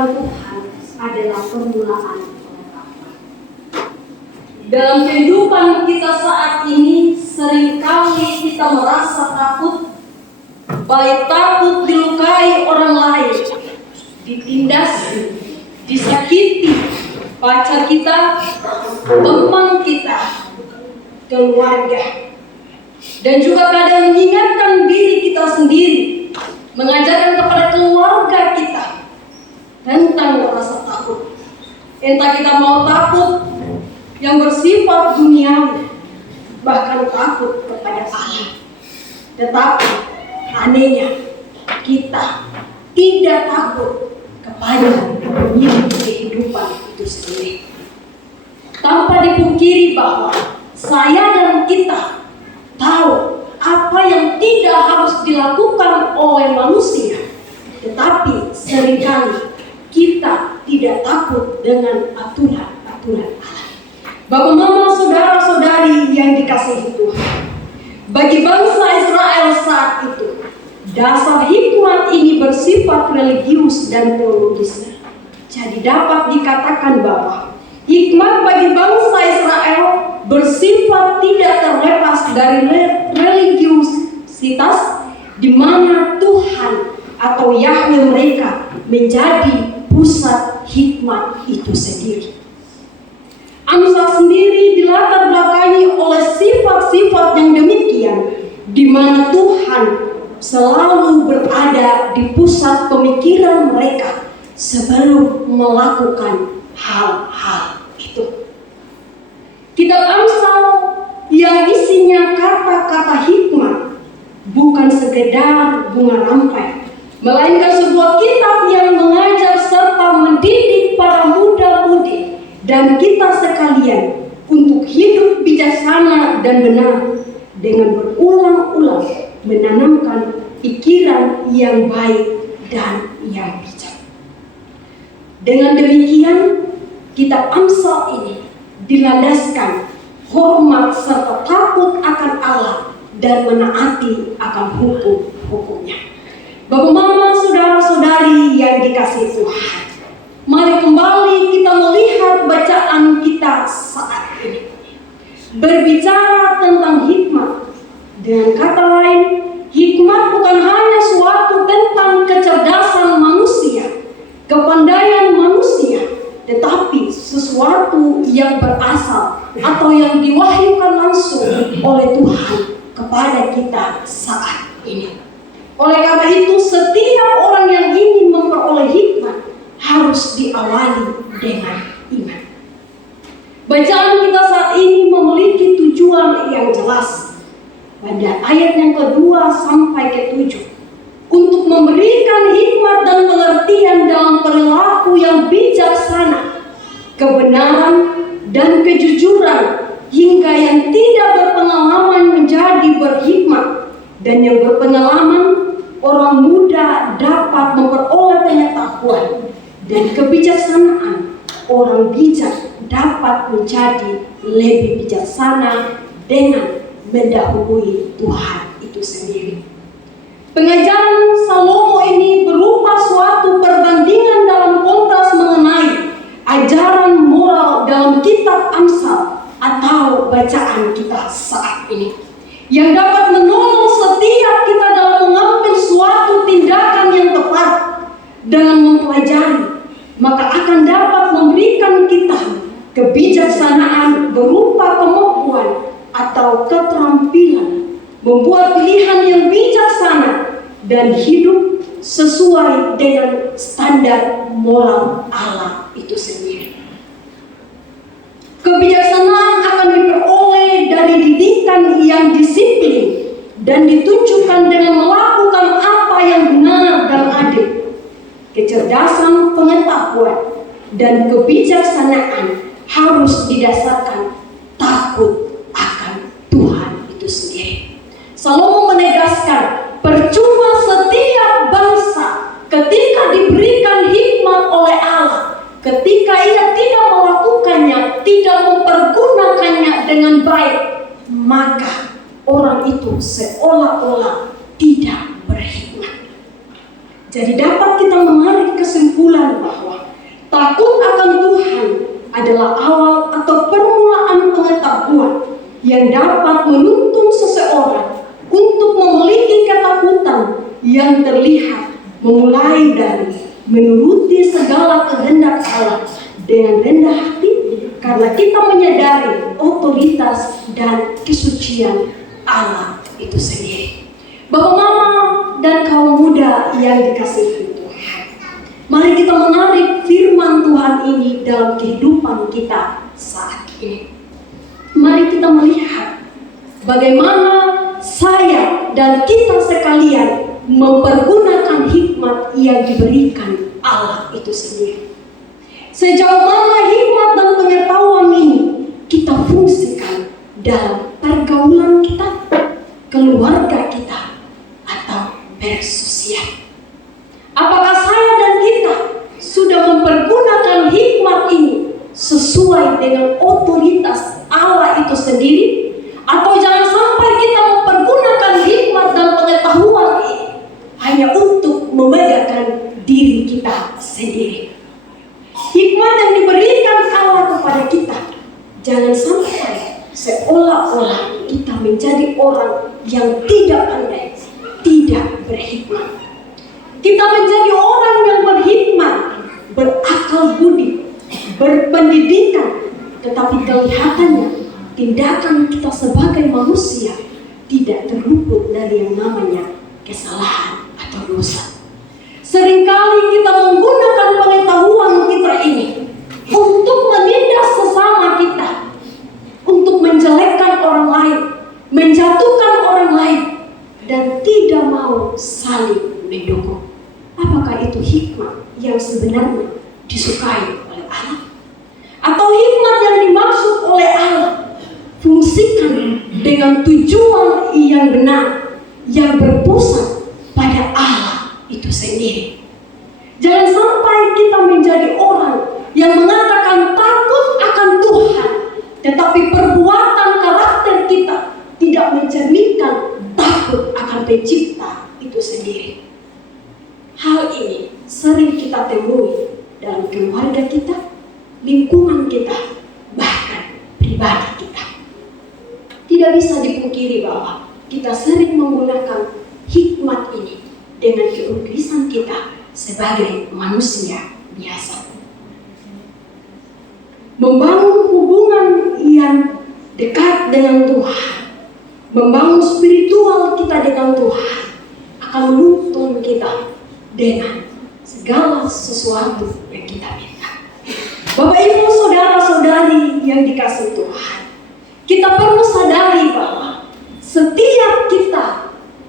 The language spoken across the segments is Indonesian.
hadapan Tuhan adalah permulaan pengetahuan. Dalam kehidupan kita saat ini, seringkali kita merasa takut, baik takut dilukai orang lain, ditindas, disakiti pacar kita, teman kita, keluarga, dan juga kadang mengingatkan diri kita sendiri, mengajarkan kepada keluarga kita tentang rasa takut. Entah kita mau takut yang bersifat duniawi, bahkan takut kepada Allah. Tetapi anehnya kita tidak takut kepada pemilik kehidupan itu sendiri. Tanpa dipungkiri bahwa saya dan kita tahu apa yang tidak harus dilakukan oleh manusia, tetapi seringkali kita tidak takut dengan aturan-aturan Allah. Bapak, mama, saudara-saudari yang dikasihi Tuhan, bagi bangsa Israel saat itu, dasar hikmat ini bersifat religius dan teologis. Jadi dapat dikatakan bahwa hikmat bagi bangsa Israel bersifat tidak terlepas dari religiusitas, di mana Tuhan atau Yahweh mereka menjadi pusat hikmat itu sendiri. Amsal sendiri dilatar belakangi oleh sifat-sifat yang demikian, di mana Tuhan selalu berada di pusat pemikiran mereka sebelum melakukan hal-hal itu. Kitab Amsal yang isinya kata-kata hikmat bukan sekedar bunga rampai, melainkan sebuah kitab yang mengajar serta mendidik para muda-mudi dan kita sekalian untuk hidup bijaksana dan benar, dengan berulang-ulang menanamkan pikiran yang baik dan yang bijak. Dengan demikian, kitab Amsal ini dilandaskan hormat serta takut akan Allah dan menaati akan hukum-hukumnya. Bapak, mama, saudara-saudari yang dikasihi Tuhan, mari kembali kita melihat bacaan kita saat ini. Berbicara tentang hikmat, dengan kata lain, hikmat bukan hanya suatu tentang kecerdasan manusia, kepandaian manusia, tetapi sesuatu yang berasal atau yang diwahyukan langsung oleh Tuhan kepada kita saat ini. Oleh karena itu, setiap orang yang ingin memperoleh hikmat harus diawali dengan iman. Bacaan kita saat ini memiliki tujuan yang jelas pada ayat yang kedua sampai ke-7 untuk memberikan hikmat dan pengertian dalam perilaku yang bijaksana, kebenaran dan kejujuran, hingga yang tidak berpengalaman menjadi berhikmat, dan yang berpengalaman orang muda dapat memperoleh pengetahuan, dan kebijaksanaan orang bijak dapat menjadi lebih bijaksana dengan mendahului Tuhan itu sendiri. Pengajaran Salomo ini berupa suatu perbandingan dalam kontras mengenai ajaran moral dalam kitab Amsal atau bacaan kita saat ini, yang dapat menolong setiap kita dalam mengambil suatu tindakan yang tepat dengan mempelajari, maka akan dapat memberikan kita kebijaksanaan berupa kemampuan atau keterampilan membuat pilihan yang bijaksana dan hidup sesuai dengan standar moral Allah itu sendiri. Kebijaksanaan akan diperoleh dari didikan yang disiplin dan ditunjukkan dengan melakukan apa yang benar dan adil. Kecerdasan, pengetahuan, dan kebijaksanaan harus didasarkan takut akan Tuhan itu sendiri. Salomo menegaskan, percuma setiap bangsa ketika diberikan hikmat oleh Allah, ketika ia tidak melakukannya, tidak mempergunakannya dengan baik, maka orang itu seolah-olah tidak berhikmat. Jadi dapat kita menarik kesimpulan bahwa adalah awal atau permulaan pengetahuan yang dapat menuntun seseorang untuk memiliki ketakutan yang terlihat, memulai dari menuruti segala kehendak Allah dengan rendah hati, karena kita menyadari otoritas dan kesucian Allah itu sendiri. Bapak, Mama, dan kaum muda yang dikasihi Tuhan, mari kita menarik firman Tuhan ini dalam kehidupan kita saat ini. Mari kita melihat bagaimana saya dan kita sekalian mempergunakan hikmat yang diberikan Allah itu sendiri. Sejauh mana hikmat dan pengetahuan ini kita fungsikan dalam pergaulan kita, keluarga kita, atau bersosial. Apakah saya dan kita sudah mempergunakan hikmat ini sesuai dengan otoritas Allah itu sendiri? Atau jangan sampai kita mempergunakan hikmat dan pengetahuan ini hanya untuk memegahkan diri kita sendiri. Hikmat yang diberikan Allah kepada kita, jangan sampai seolah-olah kita menjadi orang yang tidak pandai, tidak berhikmat. Kita menjadi orang yang berhikmat, berakal budi, berpendidikan, tetapi kelihatannya tindakan kita sebagai manusia tidak terluput dari yang namanya kesalahan atau dosa. Seringkali kita menggunakan pengetahuan kita ini untuk menindas sesama kita, untuk menjelekkan orang lain, menjatuhkan orang lain, dan tidak mau saling mendukung. Apakah itu hikmat yang sebenarnya disukai oleh Allah? Atau hikmat yang dimaksud oleh Allah fungsikan dengan tujuan yang benar, yang berpusat pada Allah itu sendiri. Jangan sampai kita menjadi orang yang mengatakan takut akan Tuhan, tetapi perbuatan karakter kita tidak mencerminkan takut akan Pencipta itu sendiri. Hal ini sering kita temui dalam keluarga kita, lingkungan kita, bahkan pribadi kita. Tidak bisa dipungkiri bahwa kita sering menggunakan hikmat ini dengan keegoisan kita sebagai manusia biasa. Membangun hubungan yang dekat dengan Tuhan, membangun spiritual kita dengan Tuhan, akan menuntun kita dengan segala sesuatu yang kita minta. Bapak, Ibu, saudara-saudari yang dikasihi Tuhan, kita perlu sadari bahwa setiap kita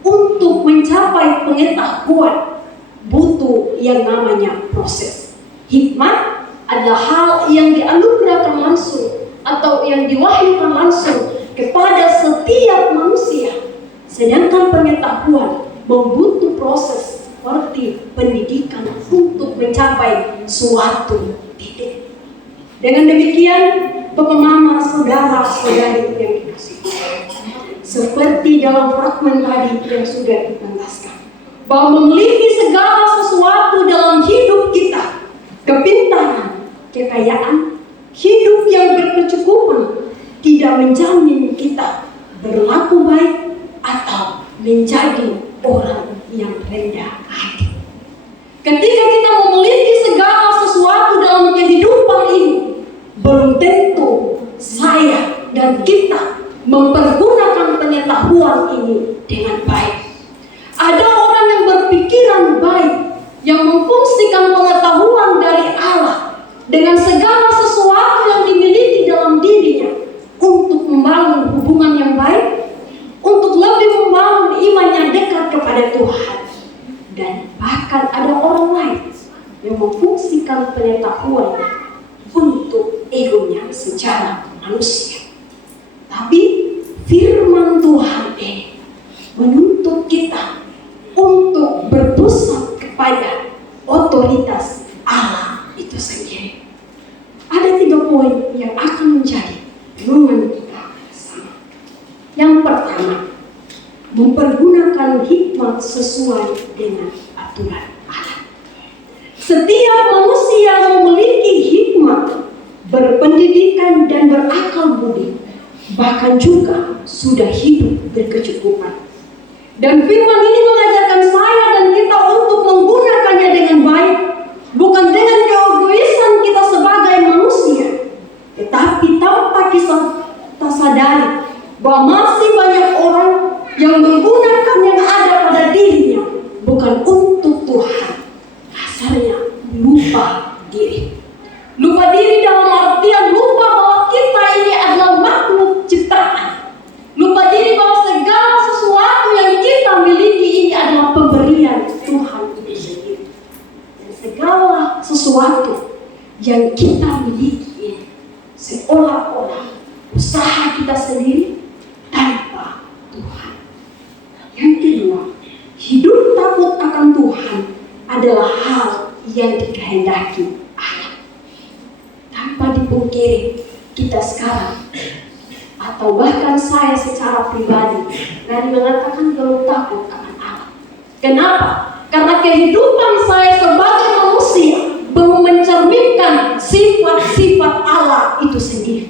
untuk mencapai pengetahuan butuh yang namanya proses. Hikmat adalah hal yang dianugerahkan langsung atau yang diwahyukan langsung kepada setiap manusia. Sedangkan pengetahuan membutuh proses seperti pendidikan untuk mencapai suatu titik. Dengan demikian, Bapak, Mama, saudara-saudari yang dikasihi, seperti dalam fragmen tadi yang sudah dipentaskan, bahwa memiliki segala sesuatu dalam hidup kita, kepintaran, kekayaan, hidup yang berkecukupan, tidak menjamin kita berlaku baik atau menjadi orang yang rendah hati. Ketika kita memiliki segala sesuatu dalam kehidupan ini, belum tentu saya dan kita mempergunakan pengetahuan ini dengan baik. Ada orang yang berpikiran baik, yang memfungsikan pengetahuan dari Allah dengan segala sesuatu yang dimiliki dalam dirinya untuk membangun hubungan yang baik, untuk lebih membangun iman yang dekat kepada Tuhan. Dan bahkan ada orang lain yang memfungsikan pengetahuan untuk egonya secara manusia. Tapi firman Tuhan ini menuntut kita untuk berpusat kepada otoritas Allah itu sendiri. Ada 3 poin yang akan menjadi renungan kita bersama. Yang pertama, mempergunakan hikmat sesuai dengan aturan Allah. Setiap manusia memiliki hikmat berpendidikan dan berakal budi, bahkan juga sudah hidup berkecukupan. Dan firman ini mengajarkan saya dan kita untuk menggunakannya dengan baik, bukan dengan keegoisan kita sebagai manusia, tetapi tanpa kita sadari bahwa masih banyak orang yang menggunakan yang ada pada dirinya bukan untuk Tuhan. Kasarnya lupa diri. Lupa diri dalam artian lupa bahwa kita ini adalah makhluk ciptaan. Lupa diri bahwa segala sesuatu yang kita miliki ini adalah pemberian Tuhan itu sendiri. Dan segala sesuatu yang kita miliki ini seolah-olah usaha kita sendiri tanpa Tuhan. Yang kedua, hidup takut akan Tuhan adalah hal yang dikehendaki Allah. Tanpa dipungkiri, kita sekarang atau bahkan saya secara pribadi mengatakan belum takut akan Allah. Kenapa? Karena kehidupan saya sebagai manusia belum mencerminkan sifat-sifat Allah itu sendiri.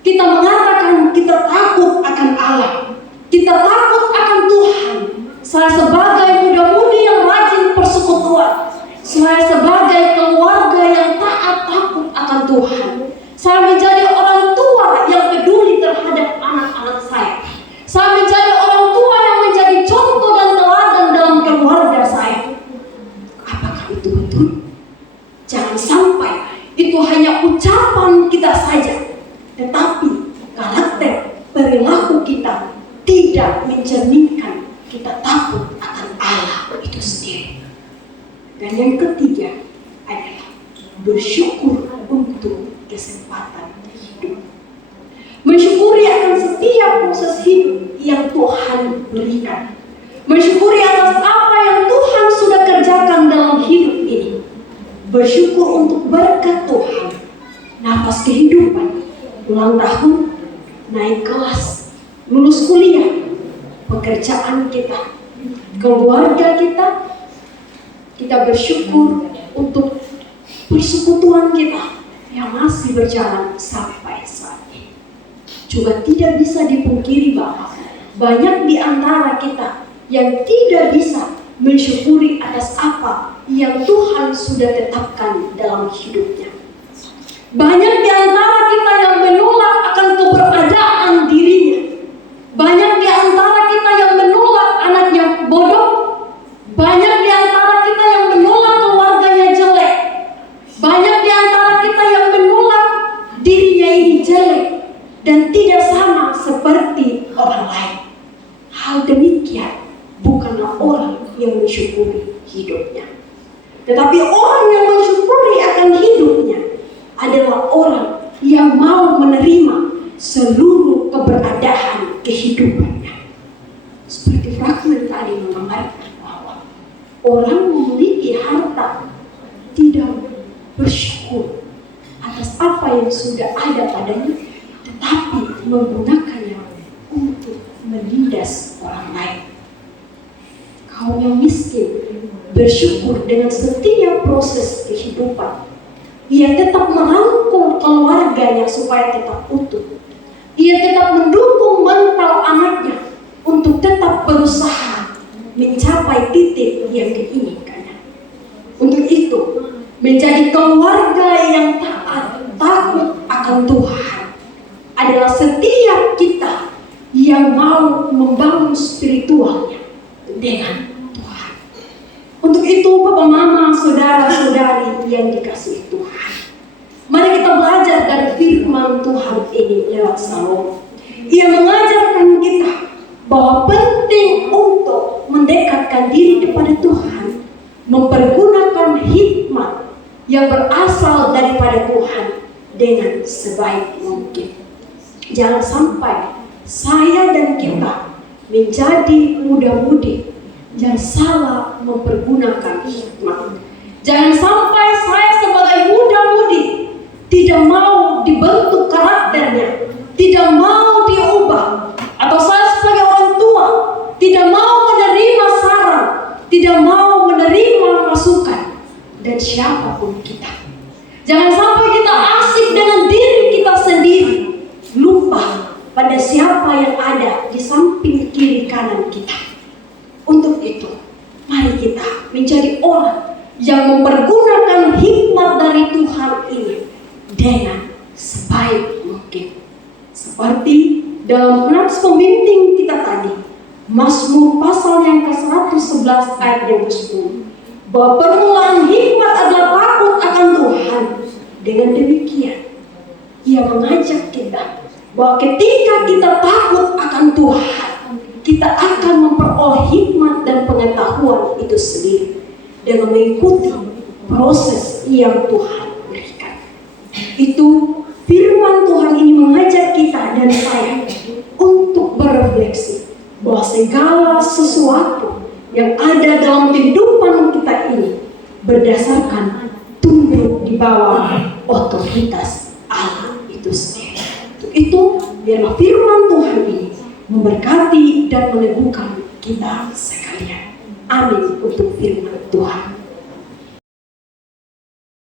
Kita mengatakan kita takut akan Allah, kita takut akan Tuhan. Saya sebagai muda-mudi yang rajin persekutuan, saya sebagai keluarga yang taat takut akan Tuhan, saya menjadi orang tua yang peduli terhadap anak-anak saya. Saya menjadi orang tua yang menjadi contoh dan teladan dalam keluarga saya. Apakah itu betul? Jangan sampai itu hanya ucapan kita saja, tetapi karakter perilaku kita tidak mencerminkan kita takut akan Allah itu sendiri. Dan yang ketiga adalah bersyukur untuk kesempatan hidup. Mensyukuri akan setiap proses hidup yang Tuhan berikan. Mensyukuri atas apa yang Tuhan sudah kerjakan dalam hidup ini. Bersyukur untuk berkat Tuhan, nafas kehidupan, ulang tahun, naik kelas, lulus kuliah, pekerjaan kita, keluarga kita. Kita bersyukur untuk persekutuan kita yang masih berjalan sampai saat ini. Juga tidak bisa dipungkiri bahwa banyak di antara kita yang tidak bisa mensyukuri atas apa yang Tuhan sudah tetapkan dalam hidupnya. Banyak di antara kita yang menolak akan keberadaan dirinya. Banyak di antara kita yang menolak anaknya bodoh. Banyak di antara kita yang menolak keluarganya jelek. Banyak di antara kita yang menolak dirinya ini jelek dan tidak sama seperti orang lain. Hal demikian bukanlah orang yang mensyukuri hidupnya. Tetapi orang yang mensyukuri akan hidupnya adalah orang yang mau menerima seluruh keberadaan kehidupannya. Seperti fragmen tadi menggambarkan bahwa orang memiliki harta tidak bersyukur atas apa yang sudah ada padanya, tetapi menggunakannya untuk menindas orang lain. Kaum yang miskin bersyukur dengan setiap proses kehidupan. Ia tetap merangkul keluarganya supaya tetap utuh. Ia tetap mendukung mental anaknya untuk tetap berusaha mencapai titik yang diinginkannya. Untuk itu, menjadi keluarga yang taat, takut akan Tuhan adalah setiap kita yang mau membangun spiritualnya dengan Tuhan. Untuk itu, Bapak, Mama, saudara-saudari yang dikasihi Tuhan, mari kita belajar dari firman Tuhan ini lewat Salomo. Ia mengajarkan kita bahwa penting untuk mendekatkan diri kepada Tuhan, mempergunakan hikmat yang berasal daripada Tuhan dengan sebaik mungkin. Jangan sampai saya dan kita menjadi muda-mudi yang salah mempergunakan hikmat. Jangan sampai saya sebagai muda-mudi tidak mau dibentuk karakternya, tidak mau diubah, atau saya sebagai orang tua tidak mau menerima saran, tidak mau menerima masukan dan siapapun kita. Jangan sampai kita asik dengan diri kita sendiri, lupa pada siapa yang ada di samping kiri kanan kita. Untuk itu, mari kita menjadi orang yang mempergunakan hikmat dari Tuhan ini dengan sebaik mungkin. Seperti dalam nats pembimbing kita tadi, Mazmur pasal yang ke-111 ayat yang ke-10, bahwa permulaan hikmat adalah takut akan Tuhan. Dengan demikian, ia mengajak kita bahwa ketika kita takut akan Tuhan, kita akan memperoleh hikmat dan pengetahuan itu sendiri dengan mengikuti proses yang Tuhan berikan. Itu firman Tuhan ini mengajak kita dan saya untuk berefleksi bahwa segala sesuatu yang ada dalam kehidupan kita ini berdasarkan tunduk di bawah otoritas Allah itu sendiri. Untuk itu, biarlah firman Tuhan ini memberkati dan meneguhkan kita sekalian. Amin untuk firman Tuhan.